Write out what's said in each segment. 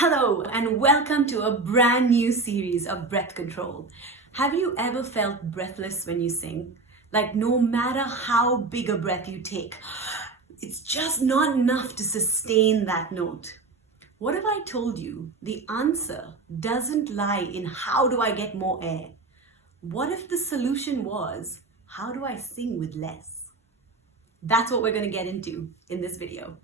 Hello and welcome to a brand new series of breath control. Have you ever felt breathless when you sing? Like no matter how big a breath you take, it's just not enough to sustain that note. What if I told you the answer doesn't lie in how do I get more air? What if the solution was how do I sing with less? That's what we're going to get into in this video.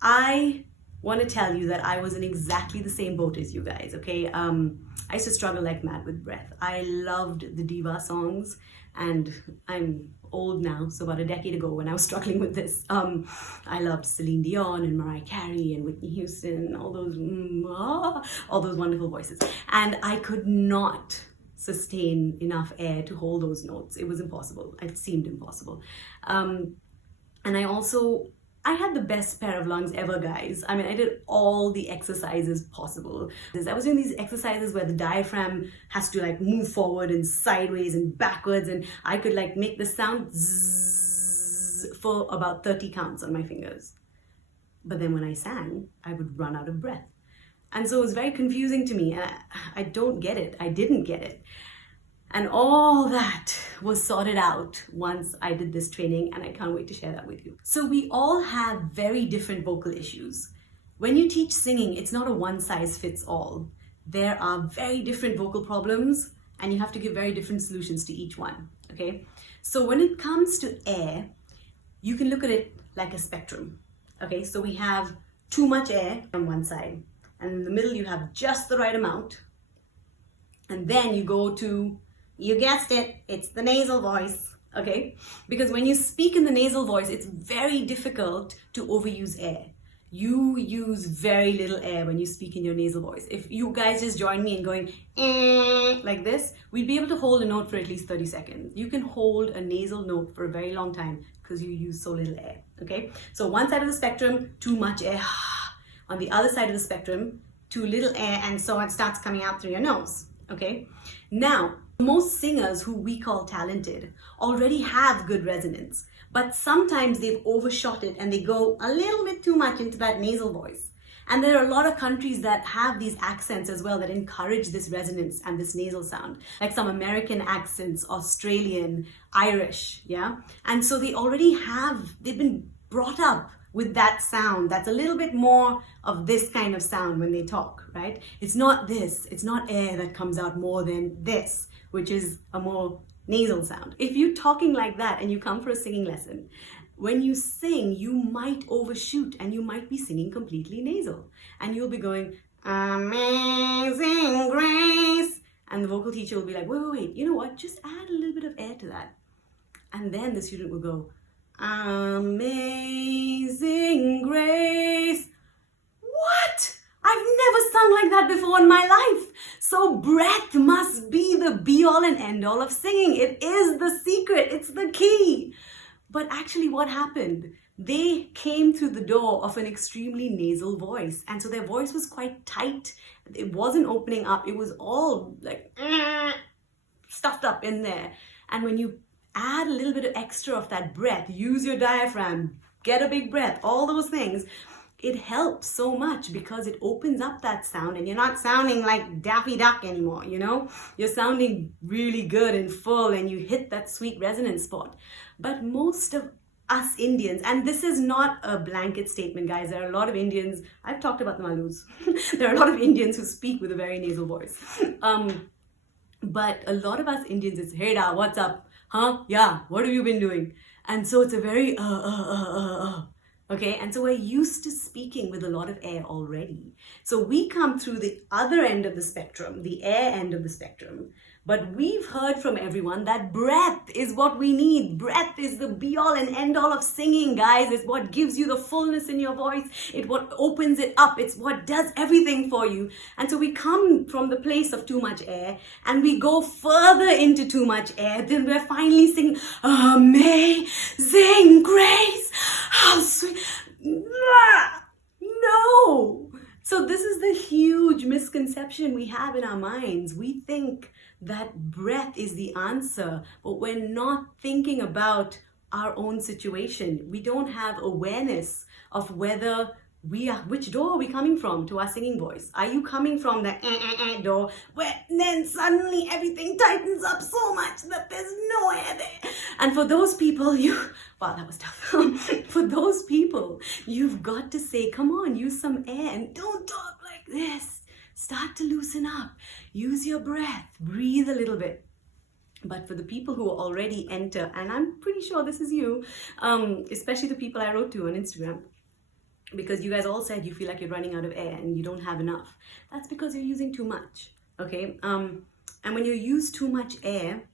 I want to tell you that I was in exactly the same boat as you guys, okay? I used to struggle like mad with breath. I loved the diva songs, and I'm old now, so about a decade ago when I was struggling with this, I loved Celine Dion and Mariah Carey and Whitney Houston, all those wonderful voices. And I could not sustain enough air to hold those notes. It was impossible. It seemed impossible. And I had the best pair of lungs ever, guys. I mean, I did all the exercises possible. I was doing these exercises where the diaphragm has to like move forward and sideways and backwards, and I could like make the sound zzz for about 30 counts on my fingers. But then when I sang, I would run out of breath. And so it was very confusing to me, and I don't get it. I didn't get it. And all that was sorted out once I did this training, and I can't wait to share that with you. So we all have very different vocal issues. When you teach singing, it's not a one size fits all. There are very different vocal problems, and you have to give very different solutions to each one, okay? So when it comes to air, you can look at it like a spectrum, okay? So we have too much air on one side, and in the middle you have just the right amount, and then you go to, you guessed it, it's the nasal voice, okay? Because when you speak in the nasal voice, it's very difficult to overuse air. You use very little air when you speak in your nasal voice. If you guys just join me in going like this, we'd be able to hold a note for at least 30 seconds. You can hold a nasal note for a very long time because you use so little air, okay? So one side of the spectrum, too much air. On the other side of the spectrum, too little air, and so it starts coming out through your nose, okay? Now, most singers who we call talented already have good resonance, but sometimes they've overshot it and they go a little bit too much into that nasal voice. And there are a lot of countries that have these accents as well that encourage this resonance and this nasal sound, like some American accents, Australian, Irish, yeah? And so they've been brought up with that sound that's a little bit more of this kind of sound when they talk, right? It's not air that comes out more than this, which is a more nasal sound. If you're talking like that and you come for a singing lesson, when you sing, you might overshoot and you might be singing completely nasal. And you'll be going, amazing grace. And the vocal teacher will be like, wait, you know what? Just add a little bit of air to that. And then the student will go, amazing grace. What? I've never sung like that before in my life. So breath must be the be all and end all of singing. It is the secret. It's the key. But actually what happened? They came through the door of an extremely nasal voice. And so their voice was quite tight. It wasn't opening up. It was all like stuffed up in there. And when you add a little bit of extra of that breath, use your diaphragm, get a big breath, all those things, it helps so much because it opens up that sound and you're not sounding like Daffy Duck anymore, you know? You're sounding really good and full and you hit that sweet resonance spot. But most of us Indians, and this is not a blanket statement, guys, there are a lot of Indians, I've talked about the Malus, there are a lot of Indians who speak with a very nasal voice. But a lot of us Indians, it's, hey da, what's up? Huh? Yeah, what have you been doing? And so it's a very okay? And so we're used to speaking with a lot of air already. So we come through the other end of the spectrum, the air end of the spectrum, but we've heard from everyone that breath is what we need. Breath is the be all and end all of singing, guys. It's what gives you the fullness in your voice. It's what opens it up. It's what does everything for you. And so we come from the place of too much air and we go further into too much air. Then we're finally singing, amazing grace, how sweet. No. So this is the huge misconception we have in our minds. We think that breath is the answer, but we're not thinking about our own situation. We don't have awareness of whether which door are we coming from to our singing voice? Are you coming from the door where then suddenly everything tightens up so much that there's no air there? And for those people, wow, that was tough. For those people, you've got to say, come on, use some air and don't talk like this. Start to loosen up. Use your breath. Breathe a little bit. But for the people who already enter, and I'm pretty sure this is you, especially the people I wrote to on Instagram, because you guys all said you feel like you're running out of air and you don't have enough. That's because you're using too much, okay? And when you use too much air,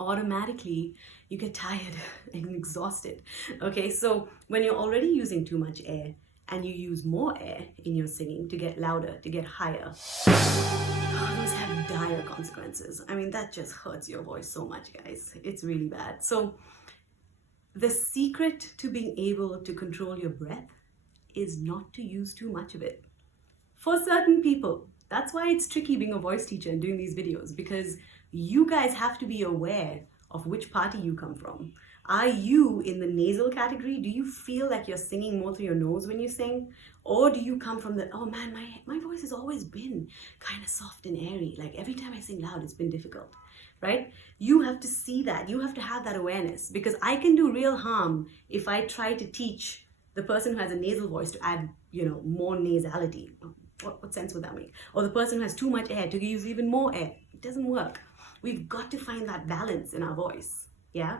automatically you get tired and exhausted, okay? So when you're already using too much air and you use more air in your singing to get louder, to get higher, those have dire consequences. I mean, that just hurts your voice so much, guys. It's really bad. So the secret to being able to control your breath is not to use too much of it. For certain people, that's why it's tricky being a voice teacher and doing these videos, because you guys have to be aware of which party you come from. Are you in the nasal category? Do you feel like you're singing more through your nose when you sing? Or do you come from the, oh man, my voice has always been kind of soft and airy. Like every time I sing loud, it's been difficult, right? You have to see that. You have to have that awareness, because I can do real harm if I try to teach the person who has a nasal voice to add, more nasality. What sense would that make? Or the person who has too much air to use even more air. It doesn't work. We've got to find that balance in our voice, yeah?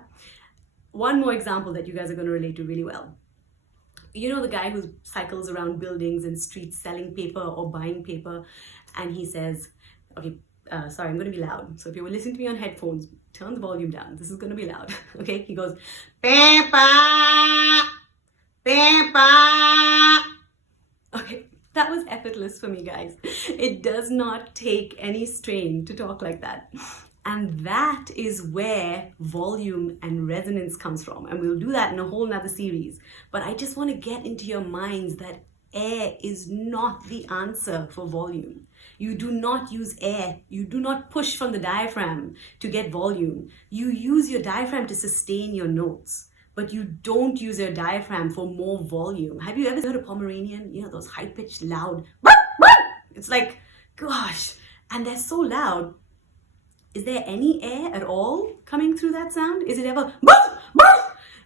One more example that you guys are going to relate to really well. You know the guy who cycles around buildings and streets selling paper or buying paper, and he says, okay, sorry, I'm going to be loud. So if you were listening to me on headphones, turn the volume down. This is going to be loud, okay? He goes, paper, paper. Okay, that was effortless for me, guys. It does not take any strain to talk like that. And that is where volume and resonance comes from. And we'll do that in a whole nother series. But I just want to get into your minds that air is not the answer for volume. You do not use air. You do not push from the diaphragm to get volume. You use your diaphragm to sustain your notes, but you don't use your diaphragm for more volume. Have you ever heard a Pomeranian? You know, those high-pitched, loud, it's like, gosh, and they're so loud. Is there any air at all coming through that sound? Is it ever,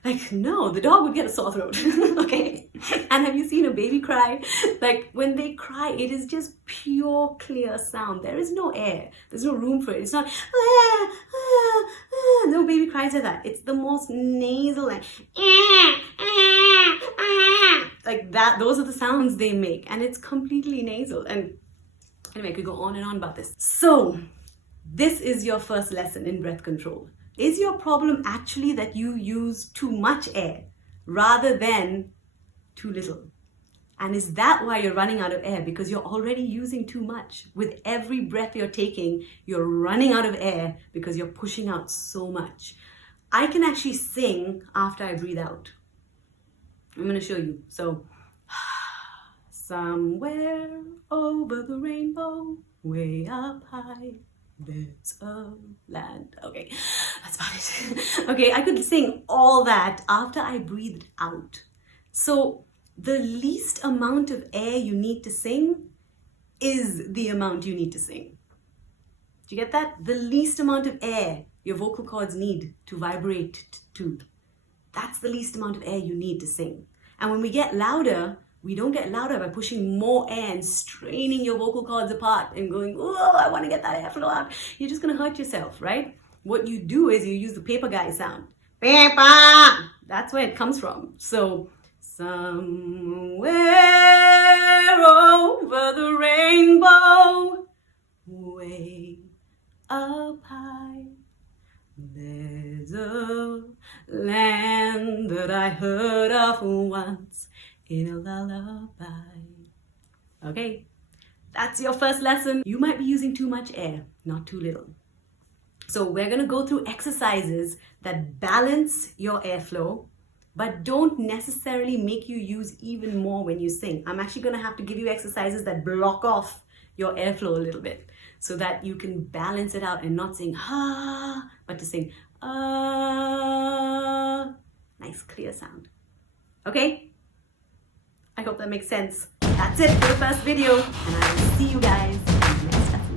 like, no, the dog would get a sore throat, okay? And have you seen a baby cry? Like, when they cry, it is just pure, clear sound. There is no air. There's no room for it. It's not, no baby cries like that. It's the most nasal, like that. Those are the sounds they make, and it's completely nasal. And anyway, I could go on and on about this. So, this is your first lesson in breath control. Is your problem actually that you use too much air rather than too little? And is that why you're running out of air? Because you're already using too much. With every breath you're taking, you're running out of air because you're pushing out so much. I can actually sing after I breathe out. I'm going to show you. So, somewhere over the rainbow, way up high, there's a land. Okay, that's about it. Okay, I could sing all that after I breathed out. So the least amount of air you need to sing is the amount you need to sing. Do you get that? The least amount of air your vocal cords need to vibrate to. That's the least amount of air you need to sing. And when we get louder, we don't get louder by pushing more air and straining your vocal cords apart and going, oh, I want to get that airflow out. You're just going to hurt yourself, right? What you do is you use the paper guy sound. Paper! That's where it comes from. So, somewhere over the rainbow, way up high, there's a land that I heard of once in a lullaby. Okay, that's your first lesson. You might be using too much air, not too little. So we're going to go through exercises that balance your airflow but don't necessarily make you use even more when you sing. I'm actually going to have to give you exercises that block off your airflow a little bit so that you can balance it out and not sing ah, but to sing ah. Nice clear sound. Okay? I hope that makes sense. That's it for the first video, and I will see you guys in the next lesson.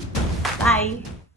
Bye!